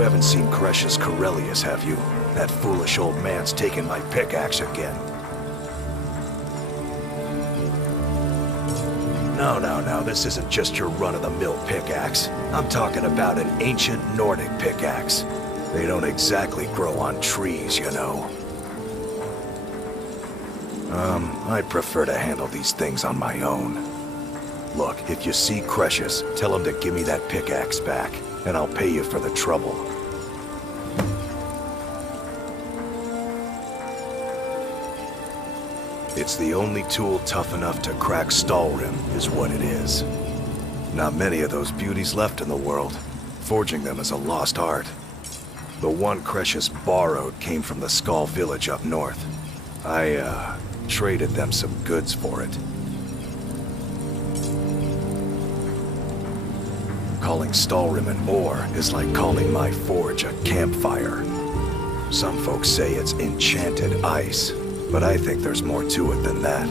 You haven't seen Crescius Caerellius, have you? That foolish old man's taken my pickaxe again. No, this isn't just your run-of-the-mill pickaxe. I'm talking about an ancient Nordic pickaxe. They don't exactly grow on trees, you know. I prefer to handle these things on my own. Look, if you see Crescius, tell him to give me that pickaxe back, and I'll pay you for the trouble. It's the only tool tough enough to crack Stalrim, is what it is. Not many of those beauties left in the world. Forging them is a lost art. The one Crescius borrowed came from the Skull village up north. I, traded them some goods for it. Calling Stalrim an ore is like calling my forge a campfire. Some folks say it's enchanted ice, but I think there's more to it than that.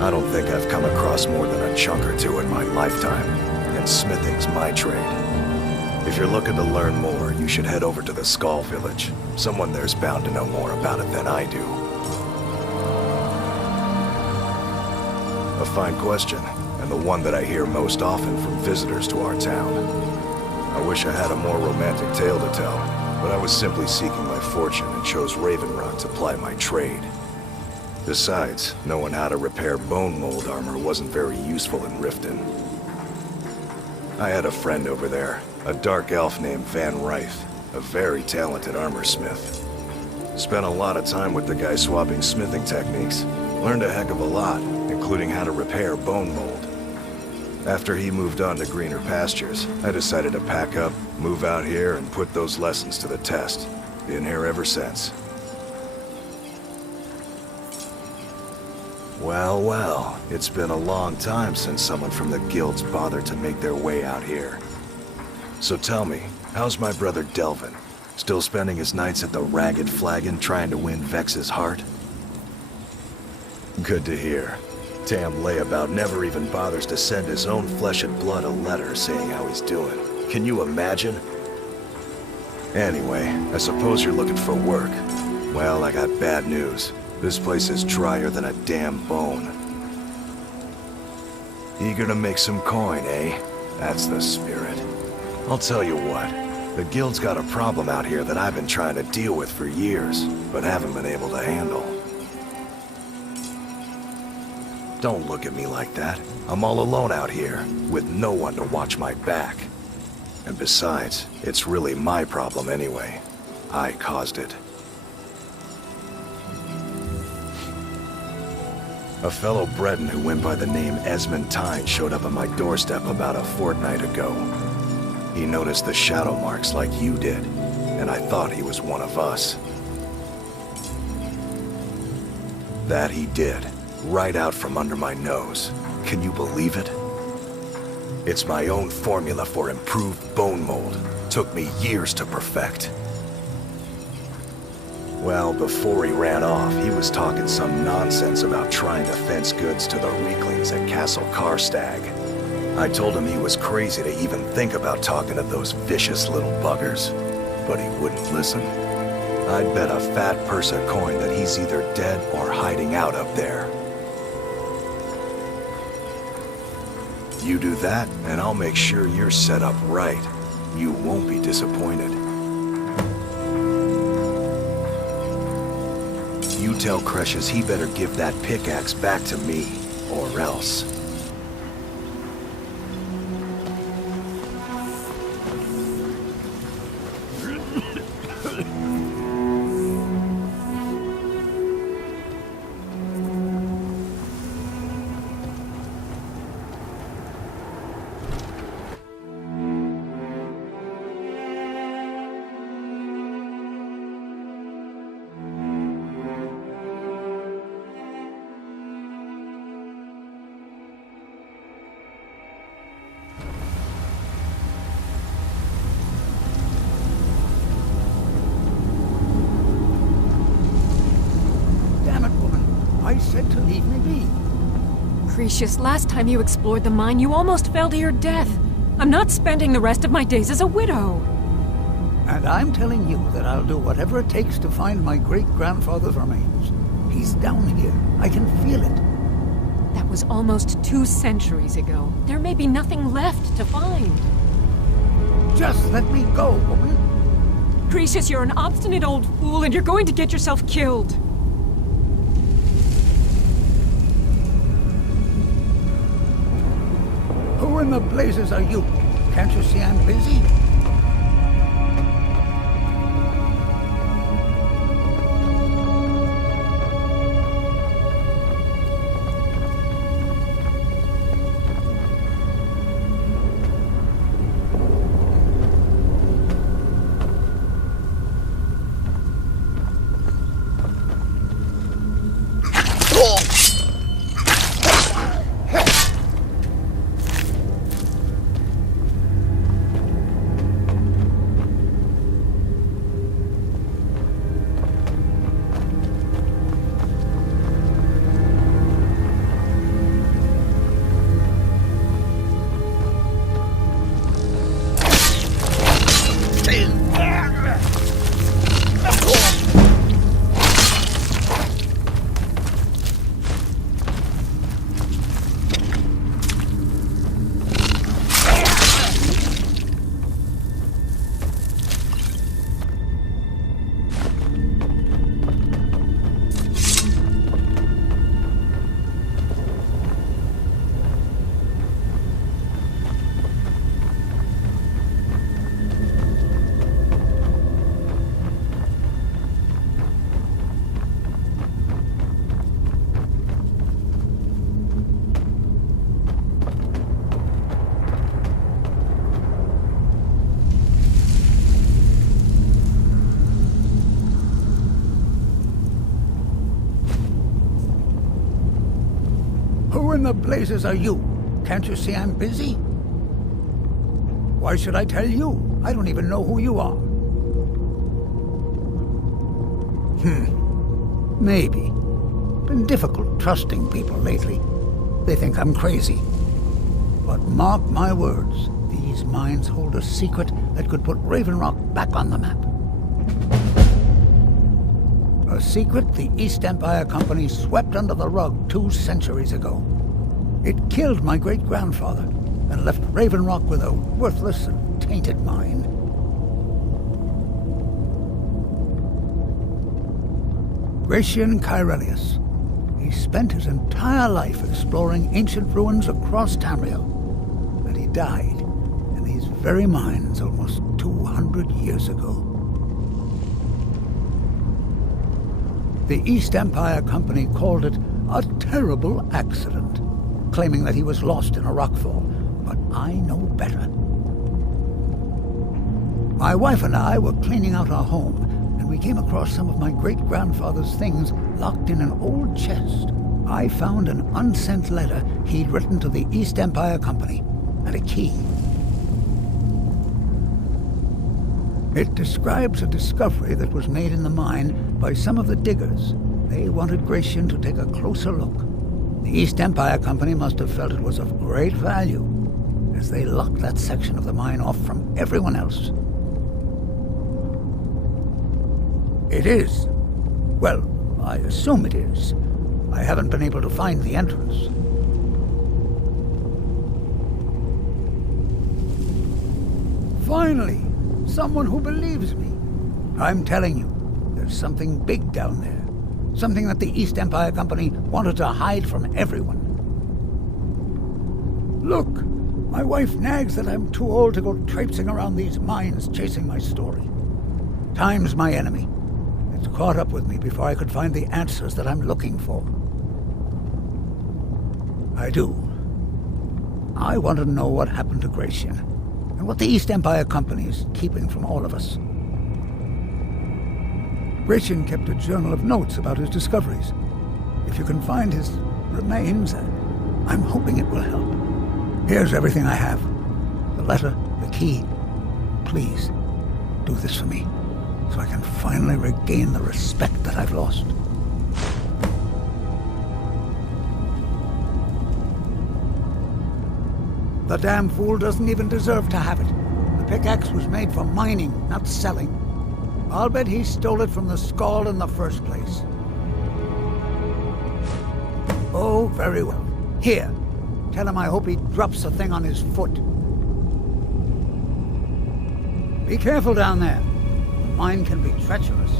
I don't think I've come across more than a chunk or two in my lifetime, and smithing's my trade. If you're looking to learn more, you should head over to the Skull village. Someone there's bound to know more about it than I do. A fine question, and the one that I hear most often from visitors to our town. I wish I had a more romantic tale to tell, but I was simply seeking my fortune and chose Ravenrock to ply my trade. Besides, knowing how to repair bone mold armor wasn't very useful in Riften. I had a friend over there, a dark elf named Van Ryth, a very talented armorsmith. Spent a lot of time with the guy swapping smithing techniques. Learned a heck of a lot, including how to repair bone mold. After he moved on to greener pastures, I decided to pack up, move out here, and put those lessons to the test. Been here ever since. Well, it's been a long time since someone from the guilds bothered to make their way out here. So tell me, how's my brother Delvin? Still spending his nights at the Ragged Flagon trying to win Vex's heart? Good to hear. Tam Layabout never even bothers to send his own flesh and blood a letter saying how he's doing. Can you imagine? Anyway, I suppose you're looking for work. Well, I got bad news. This place is drier than a damn bone. Eager to make some coin, eh? That's the spirit. I'll tell you what. The guild's got a problem out here that I've been trying to deal with for years, but haven't been able to handle. Don't look at me like that. I'm all alone out here, with no one to watch my back. And besides, it's really my problem anyway. I caused it. A fellow Breton who went by the name Esmond Tyne showed up at my doorstep about a fortnight ago. He noticed the Shadowmarks like you did, and I thought he was one of us. That he did, right out from under my nose. Can you believe it? It's my own formula for improved bone mold. Took me years to perfect. Well, before he ran off, he was talking some nonsense about trying to fence goods to the Reeklings at Castle Karstag. I told him he was crazy to even think about talking to those vicious little buggers, but he wouldn't listen. I'd bet a fat purse of coin that he's either dead or hiding out up there. You do that, and I'll make sure you're set up right. You won't be disappointed. You tell Crescius he better give that pickaxe back to me, or else. I said to leave me be. Crescius, last time you explored the mine, you almost fell to your death. I'm not spending the rest of my days as a widow. And I'm telling you that I'll do whatever it takes to find my great-grandfather's remains. He's down here. I can feel it. That was almost 2 centuries ago. There may be nothing left to find. Just let me go, woman. Crescius, you're an obstinate old fool, and you're going to get yourself killed. Who in the blazes are you? Can't you see I'm busy? Who in the blazes are you? Can't you see I'm busy? Why should I tell you? I don't even know who you are. Maybe. Been difficult trusting people lately. They think I'm crazy. But mark my words, these mines hold a secret that could put Raven Rock back on the map. A secret the East Empire Company swept under the rug 2 centuries ago. It killed my great-grandfather and left Raven Rock with a worthless and tainted mine. Crescius Caerellius. He spent his entire life exploring ancient ruins across Tamriel, and he died in these very mines almost 200 years ago. The East Empire Company called it a terrible accident, claiming that he was lost in a rockfall, but I know better. My wife and I were cleaning out our home, and we came across some of my great-grandfather's things locked in an old chest. I found an unsent letter he'd written to the East Empire Company, and a key. It describes a discovery that was made in the mine by some of the diggers. They wanted Crescius to take a closer look. The East Empire Company must have felt it was of great value, as they locked that section of the mine off from everyone else. It is. Well, I assume it is. I haven't been able to find the entrance. Finally, someone who believes me. I'm telling you, there's something big down there. Something that the East Empire Company wanted to hide from everyone. Look, my wife nags that I'm too old to go traipsing around these mines chasing my story. Time's my enemy. It's caught up with me before I could find the answers that I'm looking for. I do. I want to know what happened to Crescius, and what the East Empire Company is keeping from all of us. Crescius kept a journal of notes about his discoveries. If you can find his remains, I'm hoping it will help. Here's everything I have. The letter, the key. Please, do this for me, so I can finally regain the respect that I've lost. The damn fool doesn't even deserve to have it. The pickaxe was made for mining, not selling. I'll bet he stole it from the Skald in the first place. Oh, very well. Here. Tell him I hope he drops the thing on his foot. Be careful down there. The mine can be treacherous.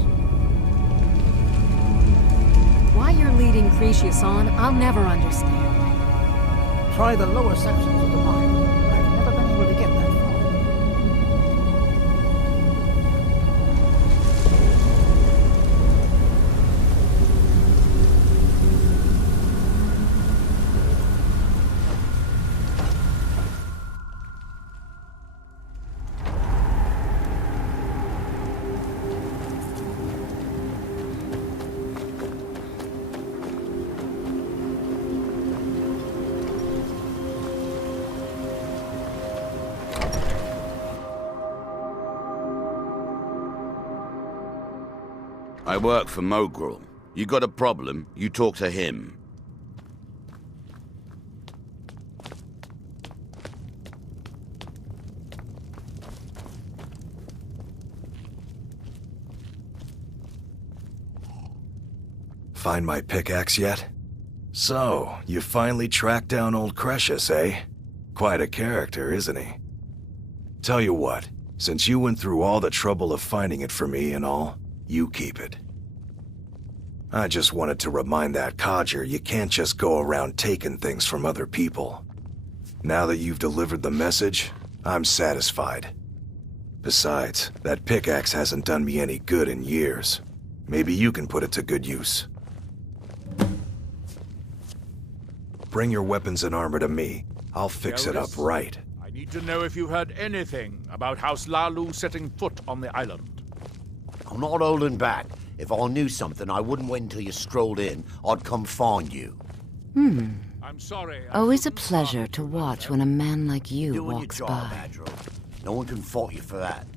Why you're leading Crescius on, I'll never understand. Try the lower sections of the mine. I've never been able to get that far. I work for Mogrel. You got a problem, you talk to him. Find my pickaxe yet? So, you finally tracked down old Crescius, eh? Quite a character, isn't he? Tell you what, since you went through all the trouble of finding it for me and all, you keep it. I just wanted to remind that codger you can't just go around taking things from other people. Now that you've delivered the message, I'm satisfied. Besides, that pickaxe hasn't done me any good in years. Maybe you can put it to good use. Bring your weapons and armor to me. I'll fix it up right. I need to know if you heard anything about House Lalu setting foot on the island. I'm not holding back. If I knew something, I wouldn't wait until you strolled in. I'd come find you. I'm sorry. Always a pleasure to watch when a man like you Doing walks your job, by. Adro. No one can fault you for that.